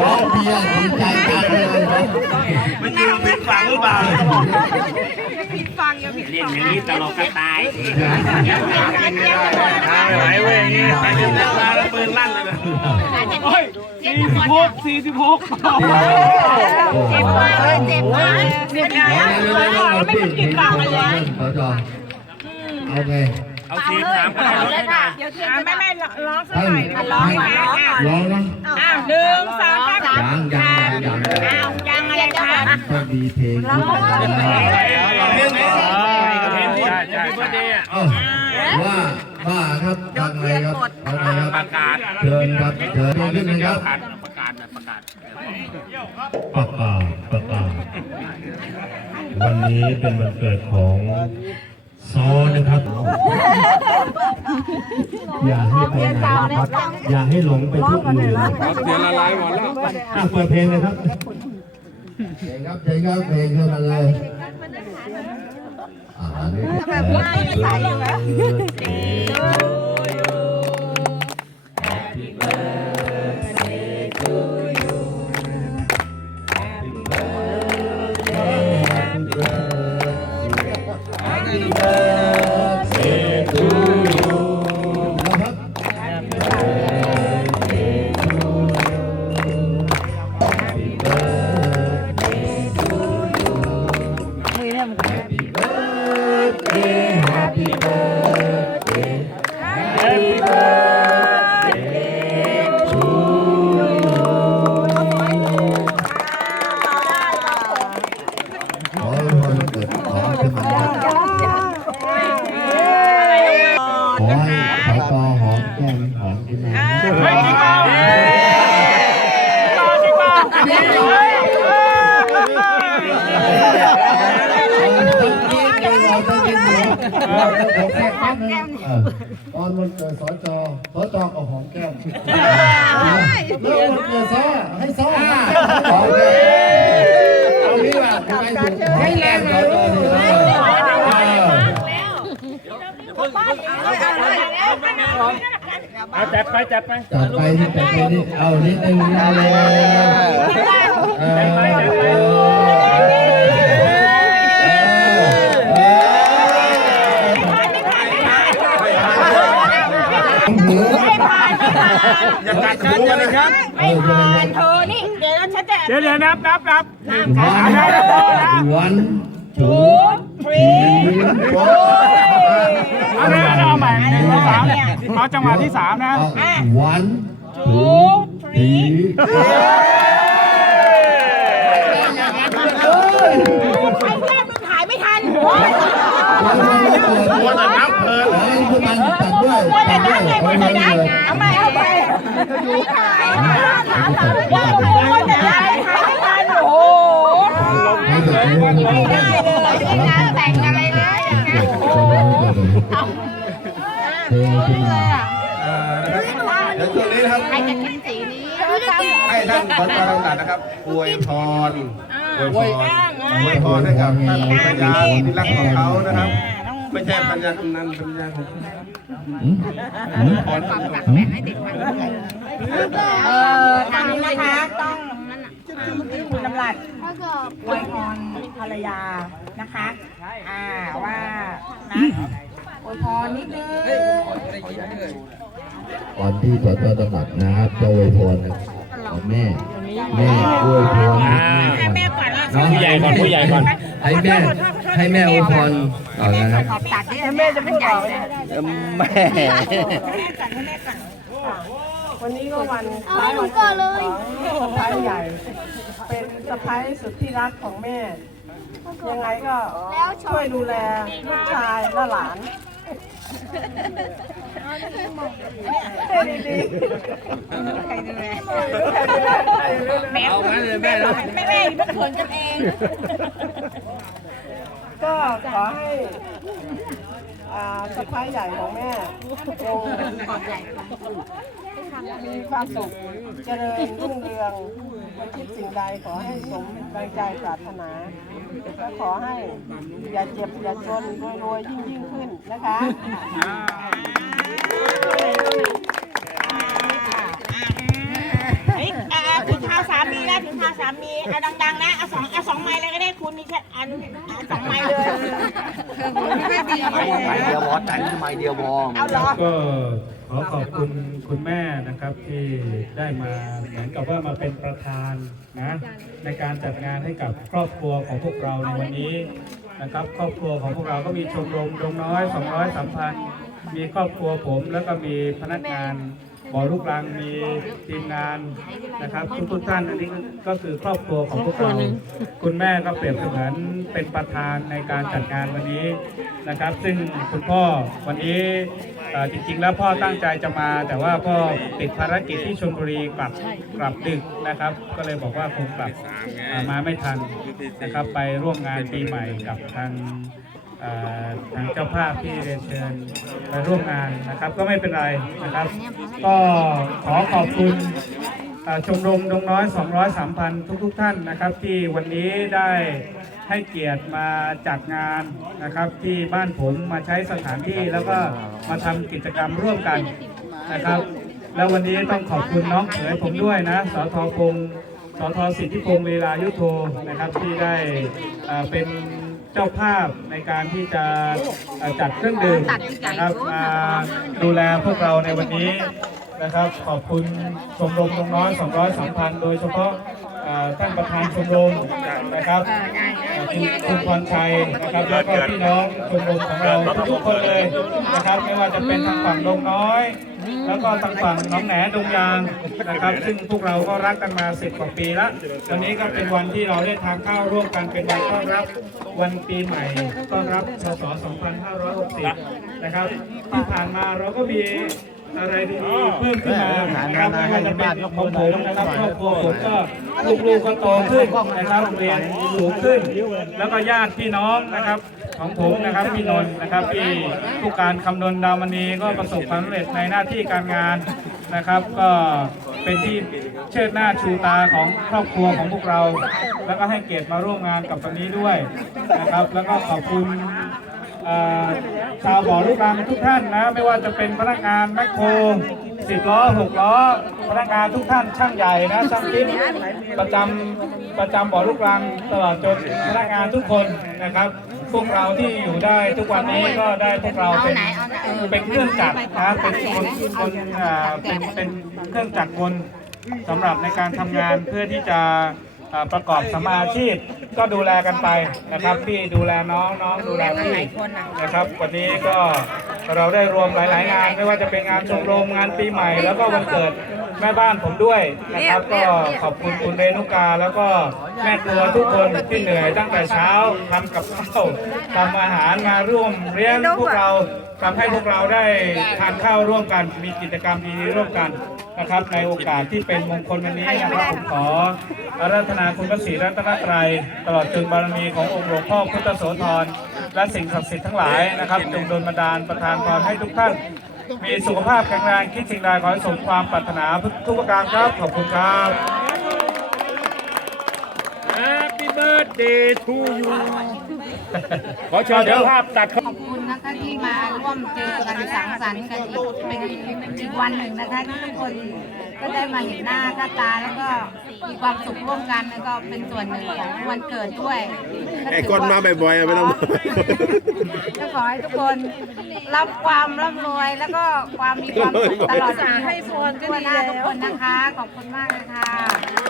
ร้องเบียร์ดีใจจังเลยนะมันยืนผิดฝังหรือเปล่าปิดฝังอย่าปิดเล่นอย่างนี้ตลกกันตายไหนเว้ยอย่างนี้ไปเล่นแล้วแล้วปืนลั่นเลยนะโอ้ยสี่สิบหกสี่สิบหกเจ็บมากเจ็บมากเป็นไงไม่เป็นกินปากเลยสจเอาไง เอาสี่สามก็ได้ลดให้หน่อยไม่ไม่ร้องสักให้หน่อยร้องไหมร้องนะอ้าวหนึ่งสองสามยังยังยังอ้าวยังอะไรคะต้องมีเพลงด้วยเรื่องนี้ใช่ใช่เพื่อนดีอะเอ้าว่าว่าครับทางไหนครับทางไหนครับประกาศเชิญครับเชิญขึ้นเลยครับประกาศประกาศประกาศประกาศวันนี้เป็นวันเกิดของ ซอนะครับ อย่าให้ไปไหนนะครับอย่าให้หลงไปทุกอื่นเดี๋ยวละลายหมดแล้วอะเปิดเพลงเลยครับเพลงครับเพลงครับเพลงขึ้นมาเลยอ่านี่แบบว่าไม่ใส่แล้วขอ ตอนมันเกิดสจสจก็หอมแก้มแล้วมันเกิดซ้อให้ซ้อหอมแก้มเอางี้ล่ะให้แรงสจนี่นะเอาจัดไปจัดไปจัดไปที่จัดไปนี่เอานิดนึงเอาเลยเออหื อย่ากัดหูกันเลยครับเออจะเป็นเธอนี่เดี๋ยวฉันจะเดี๋ยวเดี๋ยวนับนับนับวันทูฟรีโฟเอาเลยเอาใหม่หนึ่งสองสามเอาจังหวะที่สามนะวันทูทีไอ้แก้มมึงถ่ายไม่ทันโอ้ย มัวแต่น้ำเพลิ ตันตัดด้วยว่าตัแต่ดด้วยไงเอาว่าไว้แต่ได้เลยเอาไม่เอาไปว่าว่าแต่ได้ถ่ายไม่ทันโอ้โหให้เกิดรู้ว่าไม่ได้ได้เลยไม่งานแต่งอะไรเลยเกิดความรู้เกิดเทขึ้นเดี๋ยวช่วงนี้นะครับใครจะกินสีนี้ให้ท่านบรรดาต่างๆนะครับอวยพรอวยพรอวยพรให้กับท่านปัญญาที่รักของเขานะครับ ไม่ใช่ปัญญากำนันปัญญาของเออทางนี้นะคะต้องคุณน้ำหลัดอวยพรภรรยานะคะอ่าว่านะอวยพรนิดนึงก่อนที่จะจะตำหนักนะครับจะอวยพรของแม่แม่อวยพรให้แม่ก่อนนะผู้ใหญ่ก่อนผู้ใหญ่ก่อนให้แม่ ให้แม่อวยพรก่อนนะครับตัดที่แม่จะพูดออกเลยแม่วันนี้ก็วันเอาให้หนูก่อนเลยสะพ้ายใหญ่ เป็นสะพ้ายสุดที่รักของแม่ ยังไงก็ช่วยดูแลลูกชายและหลานให้ดีๆใครดูแลใครดูแลใครดูแลเอางั้นเลยแม่เนาะแม่แม่ทุกคนกันเอง ก็ขอให้สะพ้ายใหญ่ของแม่จงมีความสุขเจริญรุ่งเรืองไม่คิดสิ่งใดขอให้สมดังใจปรารถนาและขอให้อย่าเจ็บอย่าจนรวยๆยิ่งยิ่งขึ้นนะคะเฮ้ยอ่าคุณข้าวามีเอาดัง แค่อันสองไม้เลย ไม่เดียววอแต่นี่ไม่เดียววอเอาเหรอ ก็ขอขอบคุณคุณแม่นะครับที่ได้มาเหมือนกับว่ามาเป็นประธานนะในการจัดงานให้กับครอบครัวของพวกเราในวันนี้นะครับ ครอบครัวของพวกเราก็มีชมรมดงน้อย 200สัมพันธ์มีครอบครัวผมแล้วก็มีพนักงาน บ่อลูกรังมีทีมงานนะครับ ทุกทุกๆท่านอันนี้ก็คือครอบครัวของพวกเรา คุณแม่ก็เปรียบเสมือนเป็นประธานในการจัดงานวันนี้นะครับ ซึ่งคุณพ่อวันนี้จริงๆ แล้วพ่อตั้งใจจะมา แต่ว่าพ่อติดภารกิจที่ชลบุรีกลับกลับดึกนะครับ ก็เลยบอกว่าคงกลับมาไม่ทันนะครับไปร่วมงานปีใหม่กับทาง ทางเจ้าภาพที่เรียนเชิญไปร่วมงานนะครับ ก็ไม่เป็นไรนะครับ ก็ขอขอบคุณชมรมดงน้อย 200 3,000 ทุกๆทท่านนะครับ ที่วันนี้ได้ให้เกียรติมาจัดงานนะครับ ที่บ้านผมมาใช้สถานที่แล้วก็มาทำกิจกรรมร่วมกันนะครับ แล้ววันนี้ต้องขอบคุณน้องเขยผมด้วยนะสทพงศ์สทสิทธิพงศ์ลีลายุโทนะครับที่ได้เป็น เจ้าภาพในการที่จะจัดเครื่องดื่มนะครับมาดูแลพวกเราในวันนี้นะครับ ขอบคุณชมรมน้องน้อย200 3,000 โดยเฉพาะท่านประธานชมรมนะครับคุณคุณพรชัยนะครับแล้วก็พี่น้องชมรมของเราทุกคนเลยนะครับ ไม่ว่าจะเป็นทางฝั่งดงน้อย แล้วก็ทางฝั่งน้องแหนดงยางนะครับ ซึ่งพวกเราก็รักกันมา10กว่าปีแล้ววันนี้ก็เป็นวันที่เราได้ทานข้าวร่วมกันเป็นวันต้อนรับวันปีใหม่ต้อนรับพศ2560 นะครับ ที่ผ่านมาเราก็มีอะไรดีๆเพิ่มขึ้นมานะครับไม่ว่าจะเป็นของผมนะครับครอบครัวผมก็ลูกๆก็โตขึ้นนะครับเรียนสูงขึ้น แล้วก็ญาติพี่น้องนะครับ ของผมนะครับพี่นนท์นะครับพี่ผู้การคำนวณดาวมณีก็ประสบความสำเร็จในหน้าที่การงานนะครับ ก็เป็นที่เชิดหน้าชูตาของครอบครัวของพวกเรา แล้วก็ให้เกียรติมาร่วมงานกับวันนี้ด้วยนะครับ แล้วก็ขอบคุณชาวบ่อลูกรังทุกท่านนะไม่ว่าจะเป็นพนักงานแมคโครสิบล้อหกล้อพนักงานทุกท่านช่างใหญ่นะช่างคิดประจำประจำบ่อลูกรังตลอดจนพนักงานทุกคนนะครับ พวกเราที่อยู่ได้ทุกวันนี้ก็ได้พวกเราเป็นเป็นเครื่องจักรนะเป็นคนคนอ่าเป็นเป็นเครื่องจักรกลสำหรับในการทำงานเพื่อที่จะอ่าประกอบสมมาอาชีพก็ดูแลกันไปนะครับ พี่ดูแลน้องน้องดูแลพี่นะครับ วันนี้ก็ เราได้รวมหลาย ๆ งาน ไม่ว่าจะเป็นงานชมรมงานปีใหม่ แล้วก็วันเกิดแม่บ้านผมด้วยนะครับ ก็ขอบคุณคุณเรนุกา แล้วก็แม่ครัวทุกคนที่เหนื่อยตั้งแต่เช้าทำกับข้าวทำอาหารมาร่วมเลี้ยงพวกเราทำให้พวกเราได้ทานข้าวร่วมกัน มีกิจกรรมดีๆร่วมกันนะครับ ในโอกาสที่เป็นมงคลวันนี้นะครับผมขออารัธนาคุณพระศรีรัตนตรัยตลอดจนบารมีขององค์หลวงพ่อพุทธโสธร และสิ่งศักดิ์สิทธิ์ทั้งหลายนะครับจงดลบันดาลประทานพรให้ทุกท่าน มีสุขภาพแข็งแรงคิดสิ่งใดขอให้สมความปรารถนาทุกประการครับขอบคุณครับ Happy birthday to you ขอเชิญเจ้าภาพตัดเข้าขอบคุณนะคะที่มาร่วมเจอกันสังสรรค์กันอีกเป็นอีกวันหนึ่งนะคะที่ทุกคน ก็ได้มาเห็นหน้าค่าตาแล้วก็มีความสุขร่วมกันแล้วก็เป็นส่วนหนึ่งของวันเกิดด้วยไอ้คนมาบ่อยๆไม่ต้องมาก็ขอให้ทุกคนรับความร่ำรวยแล้วก็ความมีความสุขตลอดชีวิตให้พรทั่วหน้าทุกคนนะคะ ขอบคุณมากเลยค่ะ